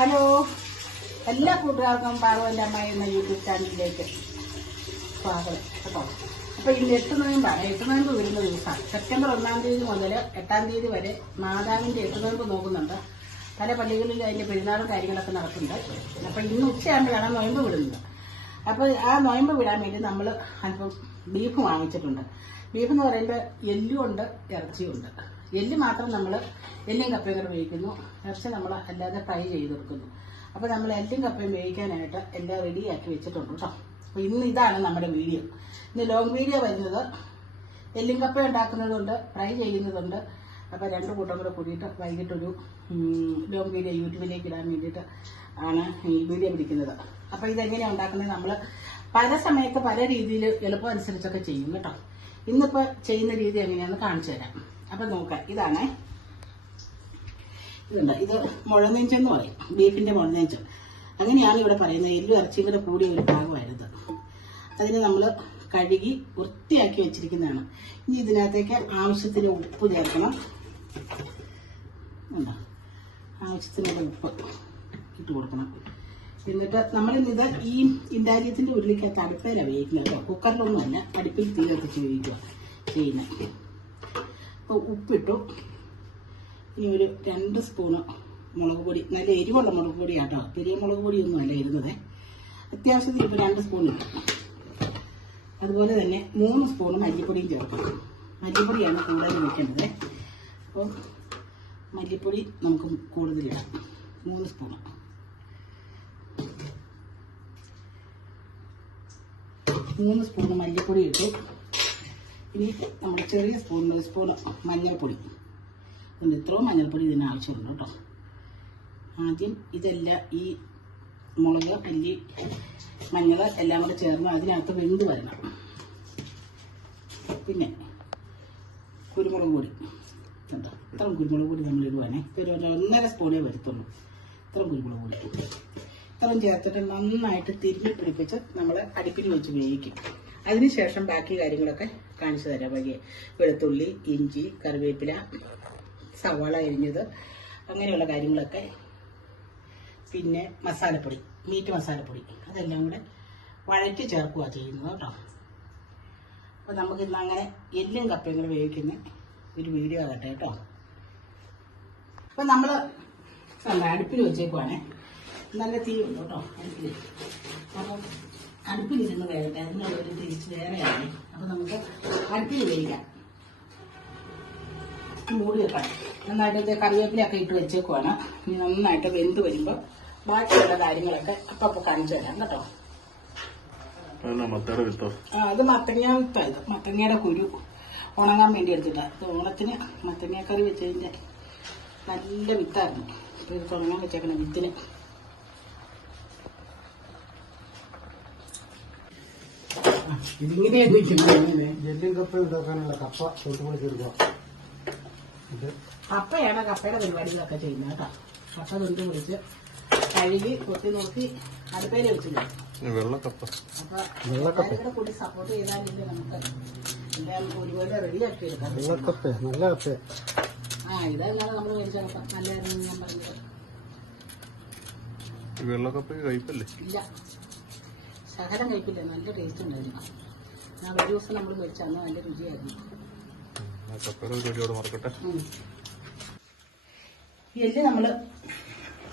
Hello. എല്ലാ കൂട്ടുകാർക്കും പാർവന്റെ അമ്മ എന്ന യൂട്യൂബ് ചാനലിലേക്ക് സ്വാഗതം. കേട്ടോ? അപ്പോൾ ഇന്ന് എട്ട് നോയമ്പാണ് എട്ട് നോയമ്പ് വരുന്ന ദിവസമാണ്. സെപ്റ്റംബർ ഒന്നാം തീയതി മുതൽ എട്ടാം തീയതി വരെ മാതാവിന്റെ എട്ട് നോയമ്പ് നോക്കുന്നുണ്ട്. പല പള്ളികളിൽ അതിന്റെ പെരുന്നാളും കാര്യങ്ങളൊക്കെ നടക്കുന്നുണ്ട്. അപ്പോൾ ഇന്ന് ഉച്ചയാകുമ്പോഴാണ് നോയമ്പ് വിടുന്നത്. അപ്പോൾ ആ നോയമ്പ് വിടാൻ വേണ്ടി നമ്മൾ അല്പം ബീഫ് വാങ്ങിച്ചിട്ടുണ്ട്. ബീഫ് എന്ന് പറയുമ്പോൾ എല്ലുണ്ട് ഇറച്ചിയുണ്ട് എല്ല് മാത്രം നമ്മൾ എല്ലും കപ്പയും കൂടെ വേവിക്കുന്നു. ഇറച്ചി നമ്മൾ അല്ലാതെ ഫ്രൈ ചെയ്തെടുക്കുന്നു അപ്പോൾ നമ്മൾ എല്ലും കപ്പയും വേവിക്കാനായിട്ട് എല്ലാം റെഡിയാക്കി വെച്ചിട്ടുണ്ട് കേട്ടോ. അപ്പോൾ ഇന്ന് ഇതാണ് നമ്മുടെ വീഡിയോ. ഇന്ന് ലോങ് വീഡിയോ വരുന്നത് എല്ലും കപ്പ ഉണ്ടാക്കുന്നതുണ്ട് ഫ്രൈ ചെയ്യുന്നതുണ്ട്. അപ്പോൾ രണ്ട് കൂട്ടം കൂടെ കൂടിയിട്ട് വൈകിട്ടൊരു ലോങ് വീഡിയോ യൂട്യൂബിലേക്ക് ഇടാൻ വേണ്ടിയിട്ട് ആണ് ഈ വീഡിയോ പിടിക്കുന്നത്. അപ്പൊ ഇതെങ്ങനെയാണ് ഉണ്ടാക്കുന്നത് നമ്മൾ പല സമയത്ത് പല രീതിയിൽ എളുപ്പം അനുസരിച്ചൊക്കെ ചെയ്യും കേട്ടോ. ഇന്നിപ്പോ ചെയ്യുന്ന രീതി എങ്ങനെയാണെന്ന് കാണിച്ചു തരാം. അപ്പൊ നോക്കാം ഇതാണ്. ഇതുണ്ട്. ഇത് മുഴനെഞ്ചെന്ന് പറയും. ബീഫിന്റെ മുഴനെഞ്ച്. അങ്ങനെയാണ് ഇവിടെ പറയുന്നത്. എല്ലും ഇറച്ചിയും കൂടെ കൂടിയ ഒരു ഭാഗമായിരുന്നത് അതിന് നമ്മൾ കഴുകി വൃത്തിയാക്കി വെച്ചിരിക്കുന്നതാണ്. ഇനി ഇതിനകത്തേക്ക് ആവശ്യത്തിന് ഉപ്പ് ചേർക്കണം? ആവശ്യത്തിനുള്ള ഉപ്പ് ഇട്ട് കൊടുക്കണം. എന്നിട്ട് നമ്മൾ ഇത് ഈ ഇൻഡാലിയത്തിന്റെ ഉരുളിക്കകത്ത് അടുപ്പേലാണ് വേവിക്കുന്നത് കുക്കറിലൊന്നും അല്ല അടുപ്പിൽ തീ കത്തിച്ച് വേവിക്കുക ചെയ്യുന്നത്. ഉപ്പിട്ടു. ഇനി ഒരു രണ്ട് സ്പൂണ് മുളക് പൊടി. നല്ല എരിവുള്ള മുളക് പൊടിയാട്ടോ. പെരിയ മുളക് പൊടിയൊന്നും അല്ല ഇരുന്നത് അത്യാവശ്യത്തിന് ഇപ്പോൾ രണ്ട് സ്പൂൺ ഇട്ടു. അതുപോലെ തന്നെ മൂന്ന് സ്പൂൺ മല്ലിപ്പൊടിയും ചേർക്കണം. മല്ലിപ്പൊടിയാണ് കൂടുതൽ വയ്ക്കേണ്ടത് അപ്പോൾ മല്ലിപ്പൊടി നമുക്ക് കൂടുതലിടാം മൂന്ന് സ്പൂണ് മൂന്ന് സ്പൂൺ മല്ലിപ്പൊടി ഇട്ടു. ഇനി നമ്മൾ ചെറിയ സ്പൂൺ ഒരു സ്പൂൺ മഞ്ഞൾപ്പൊടി. അതുകൊണ്ട് ഇത്രയും മഞ്ഞൾപ്പൊടി ഇതിന് ആവശ്യമുണ്ട് കേട്ടോ. ആദ്യം ഇതെല്ലാം ഈ മുളക് മല്ലി മഞ്ഞൾ എല്ലാം കൂടെ ചേർന്ന് അതിനകത്ത് വെന്ത് വരണം. പിന്നെ കുരുമുളക് പൊടി. ഇത്രയും കുരുമുളക് പൊടി നമ്മൾ ഇടുവാണേ. ഒരു ഒന്നര സ്പൂണേ വരുത്തുള്ളൂ. ഇത്രയും കുരുമുളക് പൊടി. ഇത്രയും ചേർത്തിട്ട് നന്നായിട്ട് തിരിഞ്ഞ് പിടിപ്പിച്ച് നമ്മൾ അടുപ്പിൽ വെച്ച് വേവിക്കും. അതിനുശേഷം ബാക്കി കാര്യങ്ങളൊക്കെ കാണിച്ചു തരാം. വഴിയെ വെളുത്തുള്ളി ഇഞ്ചി കറിവേപ്പില സവാള അരിഞ്ഞത് അങ്ങനെയുള്ള കാര്യങ്ങളൊക്കെ. പിന്നെ മസാലപ്പൊടി മീറ്റ് മസാലപ്പൊടി. അതെല്ലാം കൂടെ വഴറ്റി ചേർക്കുക ചെയ്യുന്നത് കേട്ടോ. അപ്പോൾ നമുക്ക് ഇന്ന് അങ്ങനെ എല്ലും കപ്പയും കൂടെ വേവിക്കുന്ന ഒരു വീഡിയോ ആകട്ടെ കേട്ടോ. അപ്പോൾ നമ്മൾ അടുപ്പിൽ വെച്ചേക്കുവാണേ. നല്ല തീ ഉണ്ടോ കേട്ടോ? അടുപ്പിൽ. അടുപ്പിലിരുന്ന് വേകട്ടെ അതിനുള്ള ഒരു ടേസ്റ്റ് വേറെയാണ്. അപ്പൊ നമുക്ക് അടുപ്പിൽ വേവിക്കാം. മൂടി വെക്കാം. നന്നായിട്ട് കറിവേപ്പിലൊക്കെ ഇട്ട് വെച്ചേക്കുവാണ്. ഇനി നന്നായിട്ട് വെന്ത് വരുമ്പോൾ ബാക്കിയുള്ള കാര്യങ്ങളൊക്കെ അപ്പൊ അപ്പൊ കാണിച്ചു തരാം കേട്ടോ. ആ അത് മത്തങ്ങ വിത്തായത് മത്തങ്ങയുടെ കുരു ഉണങ്ങാൻ വേണ്ടി എടുത്തിട്ടാ. ഇത് ഓണത്തിന് മത്തങ്ങ കറി വെച്ചതിന്റെ നല്ല വിത്തായിരുന്നു. അപ്പൊ ഇത് തുടങ്ങാൻ വെച്ചേക്കണം വിത്തിന്. ഇങ്ങനെ. ജെല്ലും കപ്പ ഉണ്ടാക്കാനുള്ള കപ്പ തൊട്ടുപൊളി ചേർക്കുക ഇത് കപ്പയാണ് കപ്പയുടെ പരിപാടികളൊക്കെ ചെയ്യുന്നത് കേട്ടോ. കപ്പ തൊണ്ട് പൊളിച്ച് കഴുകി കൊത്തി നോക്കി അടുപ്പേര് വെച്ചില്ല വെള്ളക്കപ്പ. അപ്പൊ എല്ലാവരും കൂടെ കൂടി സപ്പോർട്ട് ചെയ്താലില്ലേ നമുക്ക് എല്ലാം ഒരുപോലെ റെഡിയാക്കി എടുക്കാം. വെള്ളക്കപ്പ നല്ല കപ്പ. ആ ഇതെല്ലാം നമ്മൾ മേടിച്ച കപ്പ നല്ലതായിരുന്നു ഞാൻ പറഞ്ഞത്. വെള്ളക്കപ്പ കഴിപ്പല്ലേ ഇല്ല. ശകലം കഴിക്കില്ല നല്ല ടേസ്റ്റ് ഉണ്ടായിരുന്നു. ഞാൻ ഒരു ദിവസം നമ്മൾ മേടിച്ച അന്ന് നല്ല രുചിയായിരുന്നു. ആ എല്ല് നമ്മൾ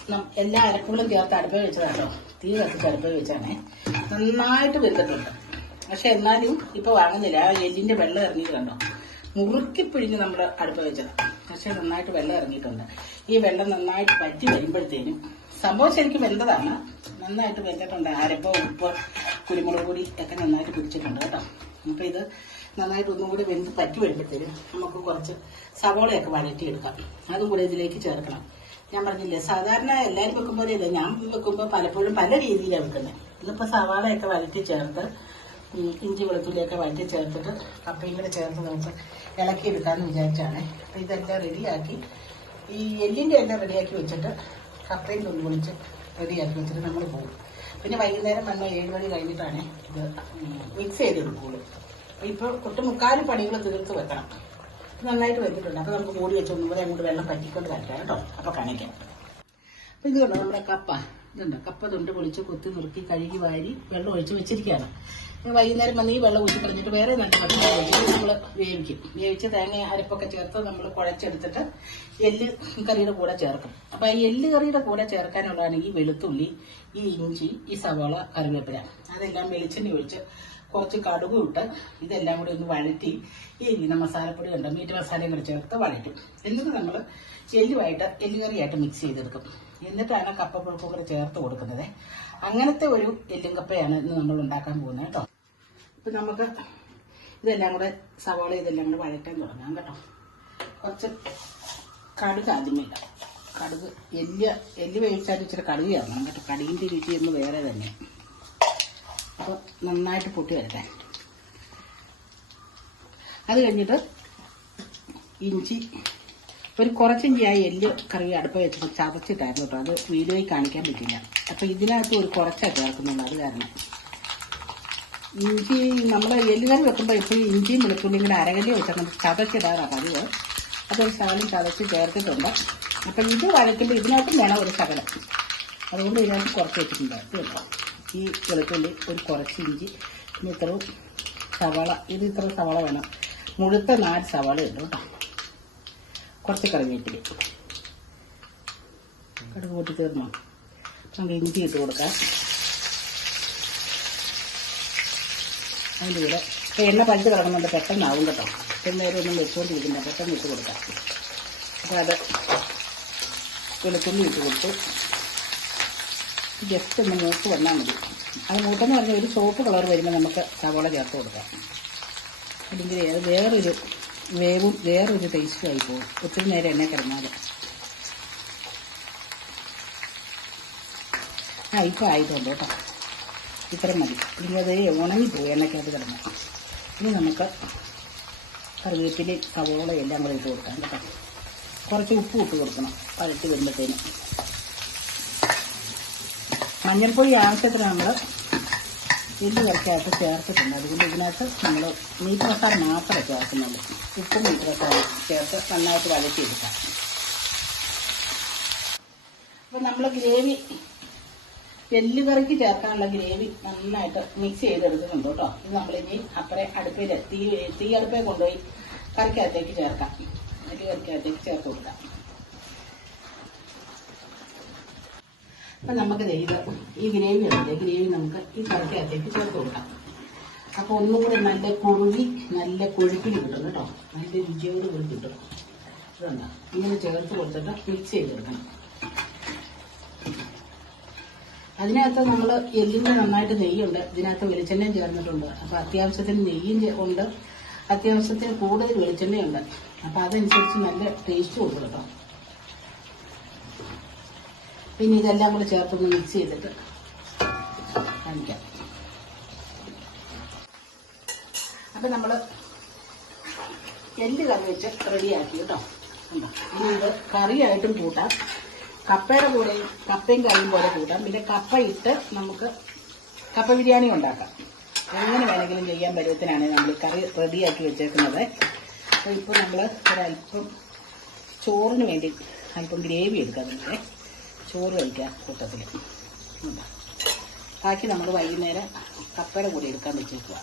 നം- എല്ലാ അരപ്പുകളും ചേർത്ത് അടുപ്പ് വെച്ചതാണോ തീ കത്തിച്ച് അടുപ്പ് വെച്ചാണേ. നന്നായിട്ട് വെക്കത്തുണ്ട് പക്ഷെ എന്നാലും ഇപ്പൊ വാങ്ങുന്നില്ല. ആ എല്ലിന്റെ വെള്ളം ഇറങ്ങിയിട്ടുണ്ടോ മുറുക്കി പിഴിഞ്ഞ് നമ്മൾ അടുപ്പ് വെച്ചത്. പക്ഷെ നന്നായിട്ട് വെള്ളം ഇറങ്ങിയിട്ടുണ്ട്. ഈ വെള്ളം നന്നായിട്ട് പറ്റി വരുമ്പോഴത്തേനും സംഭവം ശരിക്കും വെന്തതാണ് നന്നായിട്ട് വെന്തിട്ടുണ്ട്. അരപ്പ് ഉപ്പ് കുരുമുളക് പൊടി ഒക്കെ നന്നായിട്ട് പിടിച്ചിട്ടുണ്ട് കേട്ടോ. അപ്പൊ ഇത് നന്നായിട്ട് ഒന്നും കൂടി വെന്ത് പറ്റി വരുമ്പോഴത്തേനും നമുക്ക് കുറച്ച് സവോളയൊക്കെ വഴറ്റിയെടുക്കാം. അതും കൂടി ഇതിലേക്ക് ചേർക്കണം. ഞാൻ പറഞ്ഞില്ലേ സാധാരണ എല്ലാവരും വെക്കുമ്പോൾ ഇല്ല. ഞാൻ വെക്കുമ്പോൾ പലപ്പോഴും പല രീതിയിലാണ് വെക്കുന്നത്. ഇതിപ്പോൾ സവാളയൊക്കെ വഴറ്റി ചേർത്ത് ഇഞ്ചി വെളുത്തുള്ളിയൊക്കെ വഴറ്റി ചേർത്തിട്ട് കപ്പയും കൂടെ ചേർത്ത് നമുക്ക് ഇളക്കിയെടുക്കാമെന്ന് വിചാരിച്ചാണ്. അപ്പോൾ ഇതെല്ലാം റെഡിയാക്കി ഈ എല്ലിന്റെ എല്ലാം റെഡിയാക്കി വെച്ചിട്ട് കപ്പയും തൊണ്ട് പൊളിച്ച് റെഡിയാക്കി വെച്ചിട്ട് നമ്മൾ പോകും. പിന്നെ വൈകുന്നേരം നമ്മൾ ഏഴ് മണി കഴിഞ്ഞിട്ടാണ് ഇത് മിക്സ് ചെയ്തെടുക്കുള്ളൂ ഇപ്പോൾ ഒട്ട് മുക്കാൽ പണികൾ തീർത്ത് വെക്കണം. നന്നായിട്ട് വെച്ചിട്ടുണ്ട് അപ്പോൾ നമുക്ക് മൂടി വെച്ച് ഒന്നും കൂടെ അങ്ങോട്ട് വെള്ളം പറ്റിക്കൊണ്ട് തരാം കേട്ടോ. അപ്പോൾ കാണിക്കാം. അപ്പൊ ഇത് കണ്ടോ നമ്മുടെ കപ്പ. ഇതുണ്ട്. കപ്പ തൊണ്ട് പൊളിച്ച് കൊത്തി നുറുക്കി കഴുകി വാരി വെള്ളം ഒഴിച്ച് വെച്ചിരിക്കുകയാണ്. വൈകുന്നേരം വന്ന് ഈ വെള്ളം ഊറ്റി കളഞ്ഞിട്ട് വേറെ നല്ല വെള്ളം ഒഴിച്ചിട്ട് നമ്മൾ വേവിക്കും. വേവിച്ച് തേങ്ങ അരപ്പൊക്കെ ചേർത്ത് നമ്മൾ കുഴച്ചെടുത്തിട്ട് എല്ല് കറിയുടെ കൂടെ ചേർക്കും. അപ്പോൾ ഈ എല്ല് കറിയുടെ കൂടെ ചേർക്കാനുള്ളതാണ് ഈ വെളുത്തുള്ളി ഈ ഇഞ്ചി ഈ സവാള കറിവേപ്പില. അതെല്ലാം വെളിച്ചെണ്ണ ഒഴിച്ച് കുറച്ച് കടുകും ഇട്ട് ഇതെല്ലാം കൂടി ഒന്ന് വഴറ്റി ഈ മസാലപ്പൊടി ഉണ്ട് മീറ്റ് മസാലയും കൂടി ചേർത്ത് വഴറ്റും. എന്നിട്ട് നമ്മൾ എല്ലുമായിട്ട് എല്ലുകറിയായിട്ട് മിക്സ് ചെയ്തെടുക്കും. എന്നിട്ടാണ് കപ്പപ്പുഴുക്കും കൂടെ ചേർത്ത് കൊടുക്കുന്നത്. അങ്ങനത്തെ ഒരു എല്ലും കപ്പയാണ് ഇന്ന് നമ്മൾ ഉണ്ടാക്കാൻ പോകുന്നത് കേട്ടോ. ഇപ്പം നമുക്ക് ഇതെല്ലാം കൂടെ സവാള ഇതെല്ലാം കൂടെ വഴറ്റാൻ തുടങ്ങാം കേട്ടോ. കുറച്ച് കടുക് ആദ്യമേ ഇടാം. കടുക് എല്ല് എല്ല് വേവിച്ചാൽ ഇച്ചിരി കടുക് ചേർക്കണം കേട്ടോ. കടുകിന്റെ രുചി ഒന്ന് വേറെ തന്നെ. അപ്പോൾ നന്നായിട്ട് പൊട്ടി വരട്ടെ. അത് കഴിഞ്ഞിട്ട് ഇഞ്ചി ഒരു കുറച്ചും ഇഞ്ചി ആ എല്ല് കറി അടുപ്പ് വെച്ചിട്ട് ചതച്ചിട്ടായിരുന്നു കേട്ടോ. അത് വീഡിയോയിൽ കാണിക്കാൻ പറ്റില്ല. അപ്പോൾ ഇതിനകത്ത് ഒരു കുറച്ചാണ് ചേർക്കുന്നുണ്ട് അത് കാരണം. ഇഞ്ചി നമ്മൾ എല്ല് കറി വെക്കുമ്പോൾ എപ്പോഴും ഇഞ്ചിയും വെളുത്തുള്ളിയും കൂടെ അരകല്ലി വെച്ചാൽ നമുക്ക് ചതച്ചിടാറാണ് പതിവ്. അതൊരു ശകലം ചതച്ച് ചേർത്തിട്ടുണ്ട്. അപ്പം ഇത് വഴക്കുമ്പോൾ ഇതിനകത്തും വേണം ഒരു ശകലം. അതുകൊണ്ട് ഇതിനകത്ത് കുറച്ച് വെച്ചിട്ടുണ്ട്. കേട്ടോ ഈ വെളുത്തുള്ളി ഒരു കുറച്ച് ഇഞ്ചി ഇത്രയും സവാള. ഇത് ഇത്ര സവാള വേണം. മുഴുത്ത നാല് സവാള ഉണ്ട് കേട്ടോ. കുറച്ച് കറിവേപ്പില കടുക് പൊട്ടി തീർന്നോ നമുക്ക് ഇഞ്ചി ഇട്ട് കൊടുക്കാം. അതിന്റെ കൂടെ ഇപ്പം എണ്ണ പഞ്ച് കിടക്കുന്നുണ്ട് പെട്ടെന്നാവും കേട്ടോ. ഇപ്പം നേരം ഒന്നും വെച്ചുകൊണ്ടിരിക്കില്ല പെട്ടെന്ന് ഇട്ട് കൊടുക്കാം. അപ്പോൾ അത് വെളുത്തുള്ളി ഇട്ട് കൊടുത്തു. ജസ്റ്റ് ഒന്ന് മൂത്ത് വന്നാൽ മതി. അത് മൂട്ടെന്ന് പറഞ്ഞാൽ ഒരു സോപ്പ് കളർ വരുമ്പോൾ നമുക്ക് സവോള ചേർത്ത് കൊടുക്കാം. അല്ലെങ്കിൽ വേറൊരു വേവും വേറൊരു ടേസ്റ്റും ആയി പോകും. ഒത്തിരി നേരം എണ്ണ കിടന്നാൽ ആ ഇപ്പം ആയിട്ടുണ്ട് കേട്ടോ. ഇത്രയും മതി. ഇനി അത് ഉണങ്ങിപ്പോയി എണ്ണയ്ക്കകത്ത് കിടന്നു. ഇനി നമുക്ക് കറിവേപ്പിലയും സവോളയും എല്ലാം കൂടെ ഇട്ട് കൊടുക്കാം കേട്ടോ. കുറച്ച് ഉപ്പ് ഇട്ട് കൊടുക്കണം പരട്ടി വരുമ്പോഴത്തേന് മഞ്ഞൾപ്പൊടി ആവശ്യത്തിന് നമ്മൾ കുറച്ചായിട്ട് ചേർത്തിട്ടുണ്ട്. അതുകൊണ്ട് ഇതിനകത്ത് നമ്മൾ മീറ്റ് മസാല മാത്രമേ ചേർക്കുന്നുള്ളൂ. ഉപ്പും മീറ്റ് മസാല ചേർത്ത് നന്നായിട്ട് വഴറ്റിയെടുക്കാം. അപ്പം നമ്മൾ ഗ്രേവി എല്ലുകറിക്ക് ചേർക്കാനുള്ള ഗ്രേവി നന്നായിട്ട് മിക്സ് ചെയ്തെടുക്കുന്നുണ്ട് കേട്ടോ. ഇത് നമ്മളിനി അപ്പറെ അടുപ്പിൽ തീ തീ അടുപ്പേ കൊണ്ടുപോയി കറിക്കകത്തേക്ക് ചേർക്കാം. എല്ലുകറിക്കകത്തേക്ക് ചേർത്ത് കൊടുക്കാം. അപ്പൊ നമുക്ക് ഇത് ഈ ഗ്രേവി ഉണ്ട്? ഗ്രേവി നമുക്ക് ഈ കറിക്കകത്തേക്ക് ചേർത്ത് കൊടുക്കാം. അപ്പൊ ഒന്നുകൂടെ നല്ല കുറുകി നല്ല കൊഴുപ്പിൽ കിട്ടും കേട്ടോ. നല്ല രുചിയോട് കൂടി കിട്ടും. ഇതുണ്ടോ? ഇങ്ങനെ ചേർത്ത് കൊടുത്തിട്ട് മിക്സ് ചെയ്തെടുക്കണം അതിനകത്ത് നമ്മൾ എല്ലിന്റെ നന്നായിട്ട് നെയ്യുണ്ട്. ഇതിനകത്ത് വെളിച്ചെണ്ണയും ചേർന്നിട്ടുണ്ട്. അപ്പൊ അത്യാവശ്യത്തിന് നെയ്യും ഉണ്ട്. അത്യാവശ്യത്തിന് കൂടുതൽ വെളിച്ചെണ്ണയുണ്ട്. അപ്പൊ അതനുസരിച്ച് നല്ല ടേസ്റ്റ് കൊടുക്കും കേട്ടോ. പിന്നെ ഇതെല്ലാം കൂടെ ചേർത്തൊന്ന് മിക്സ് ചെയ്തിട്ട് കാണിക്കാം. അപ്പൊ നമ്മൾ എല്ല് കറി വെച്ച് റെഡിയാക്കി കേട്ടോ. കണ്ടോ? ഇനി ഇത് കറിയായിട്ടും കൂട്ടാം. കപ്പയുടെ കൂടെയും കപ്പയും കറിയും പോലെ കൂട്ടാം. പിന്നെ കപ്പ ഇട്ട് നമുക്ക് കപ്പ ബിരിയാണി ഉണ്ടാക്കാം. എങ്ങനെ വേണമെങ്കിലും ചെയ്യാൻ പരുവത്തിനാണ് നമ്മൾ കറി റെഡിയാക്കി വെച്ചേക്കുന്നത്. അപ്പോൾ ഇപ്പോൾ നമ്മൾ ഒരല്പം ചോറിന് വേണ്ടി അല്പം ഗ്രേവി എടുക്കാം നമുക്ക് ചോറ് കഴിക്കാം കൂട്ടത്തിൽ ബാക്കി നമ്മൾ വൈകുന്നേരം കപ്പയുടെ കൂടി എടുക്കാൻ വെച്ചേക്കുക